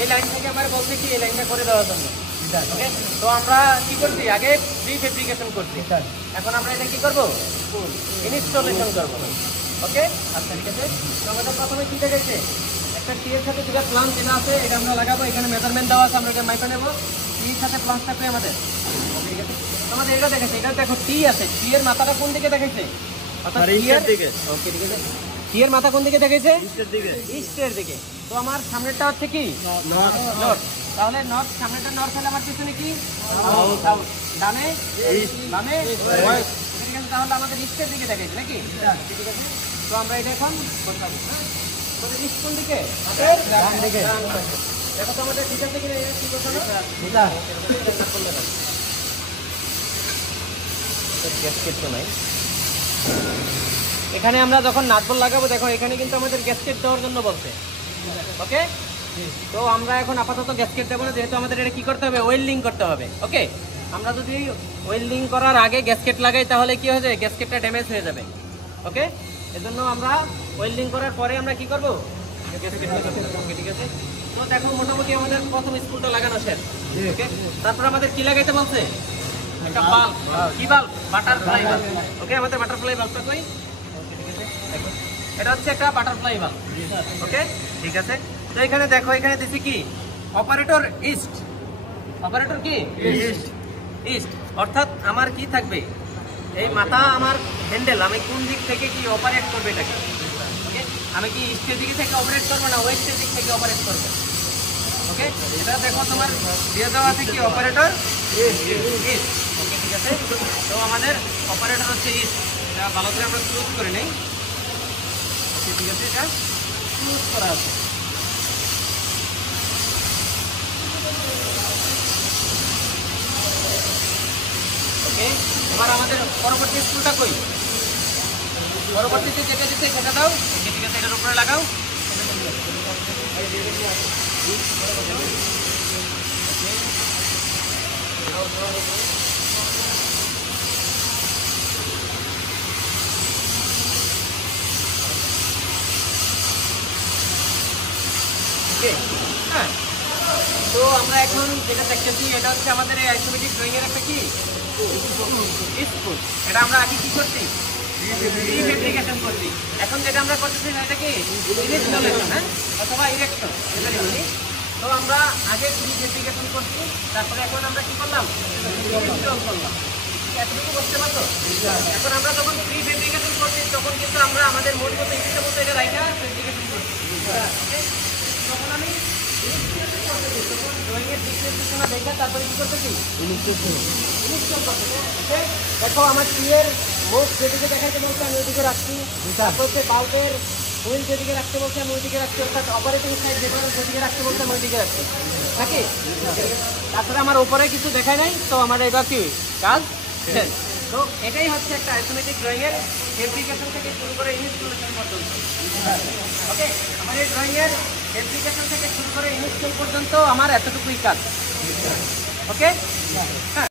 এই লাইন থেকে আমার বলছে কি এই লাইনটা করে দেওয়ার জন্য। ওকে, তো আমরা কি করছি, আগে প্রি ফেব্রিকেশন করছি, এখন আমরা এটা কি করবো, ইনস্টলেশন করবো। ওকে, আচ্ছা ঠিক আছে। তো আমাদের প্রথমে কি দেখাইছে, একটা টি এর সাথে দুটা প্লান যেটা আছে এটা আমরা লাগাবো, এখানে মেজারমেন্ট দেওয়া আছে, আমরা এটা মাইপে নেবো। টির সাথে প্লাস থাকবে আমাদের, ঠিক আছে। আমাদের এটা দেখাচ্ছে, এটা দেখো টি আছে, টি এর মাথাটা কোন দিকে দেখাইছে, অর্থাৎ ইস্টের দিকে। ওকে, ঠিক আছে। টি এর মাথা কোন দিকে দেখাইছে, ইস্টের দিকে, ইস্টের দিকে। তো আমার সামনেরটা হচ্ছে কি নর্থ, তাহলে নর্থ, সামনেটা নর্থ হলে আমার পিছনে কি সাউথ, ডানে বামে ওয়েস্ট, ঠিক আছে। তাহলে আমাদের ইস্টের দিকে দেখাইছে নাকি, ঠিক আছে। তো আমরা এটা এখন বসাবো, হ্যাঁ। আমাদের ইস্ট কোন দিকে, ডান দিকে। দেখো তো আমাদের ঠিক আছে কিনা, এটা কি বসানো, গ্যাসকেট তো নাই এখানে। আমরা যখন নাটবল লাগাবো, দেখো এখানে কিন্তু আমাদের গ্যাসকেট দেওয়ার জন্য বলছে। ওকে, তো আমরা এখন আপাতত গ্যাসকেট দেবো না, যেহেতু আমাদের এটা কি করতে হবে, ওয়েল্ডিং করতে হবে। ওকে, আমরা যদি ওয়েল্ডিং করার আগে গ্যাসকেট লাগাই তাহলে কি হয়ে যায়, গ্যাসকেটটা ড্যামেজ হয়ে যাবে। ওকে, এজন্য আমরা ওয়েল্ডিং করার পরে আমরা কি করবো, গ্যাসকেট লাগাবো। ওকে, ঠিক আছে। তো দেখো মোটামুটি আমাদের প্রথম স্ক্রুটা লাগানো শেষ। ওকে, তারপর আমাদের কি লাগাইতে বলছে, একটা বাল্ব। কি বাল্ব, বাটারফ্লাই বাল্ব। ওকে, আমাদের বাটারফ্লাই বাল্বটা কই, এটা হচ্ছে একটা বাটারফ্লাই বাল্ব। ওকে, ঠিক আছে। তো এখানে দেখো, এখানে দিছি কি, অপারেটর ইস্ট, অপারেটর কি ইস্ট, ইস্ট অর্থাৎ আমার কি থাকবে, এই মাথা আমার হ্যান্ডেল, আমি কোন দিক থেকে কি অপারেট করবে এটাকে। ওকে, আমি কি ইস্টের দিকে থেকে অপারেট করবো না ওয়েস্টের দিক থেকে অপারেট করবো। ওকে, এটা দেখো তোমার দিয়ে দেওয়া আছে কি, অপারেটর ইস্ট। ওকে, ঠিক আছে। তো আমাদের অপারেটর হচ্ছে ইস্ট, এটা ভালো করে আমরা ক্লোজ করে নেই। ওকে, ঠিক আছে, এটা ক্লোজ করা আছে। ওকে, এবার আমাদের পরবর্তী স্ক্রুটা কই, পরবর্তীতে যেটা দিতে সেটা দাও। ওকে, ঠিক আছে, এটার উপরে লাগাও। হ্যাঁ, তো আমরা এখন যেটা দেখতেছি এটা হচ্ছে আমাদের এই আইসোমেট্রিক ড্রয়িং এর একটা কি স্ক্রু। এটা আমরা আগে কি করছি, প্রি-ফেব্রিকেশন করছি। এখন যেটা আমরা করতেছি এটা কি ইনস্টলেশন, হ্যাঁ, অথবা ইরেকশন, যেটা বলি। তো আমরা আগে প্রি-ফেব্রিকেশন করছি, তারপরে এখন আমরা কি করলাম, ইনস্টল করলাম। এতটুকু বুঝতে পারছো? এখন আমরা যখন প্রি-ফেব্রিকেশন করছি তখন কিন্তু আমরা আমাদের মন মতো ইচ্ছা মতো এটা রাইখা ফেব্রিকেশন করছি। তখন আমি তারপরে কি করতেছি, ইনস্টল করতেছি। দেখো আমার টিয়ের মুখ যেদিকে দেখাইতে বলছে আমি ওইদিকে রাখছি, তারপর হচ্ছে বাল্বের হুইল যেদিকে রাখতে বলছে আমি ওইদিকে রাখছি, অর্থাৎ অপারেটিং সাইড যেদিকে রাখতে বলছে আমি ওইদিকে রাখছি নাকি। তারপরে আমার উপরে কিছু দেখায় নাই, তো আমার এবার কি কাজ শেষ। তো এটাই হচ্ছে একটা আইসোমেট্রিক ড্রয়িং এর ফেব্রিকেশন থেকে শুরু করে ইনস্টলেশন পর্যন্ত। ওকে, আমার এই ড্রয়িং এর ফেব্রিকেশন থেকে শুরু করে ইনস্টল পর্যন্ত আমার এতটুকুই কাজ। ওকে, হ্যাঁ।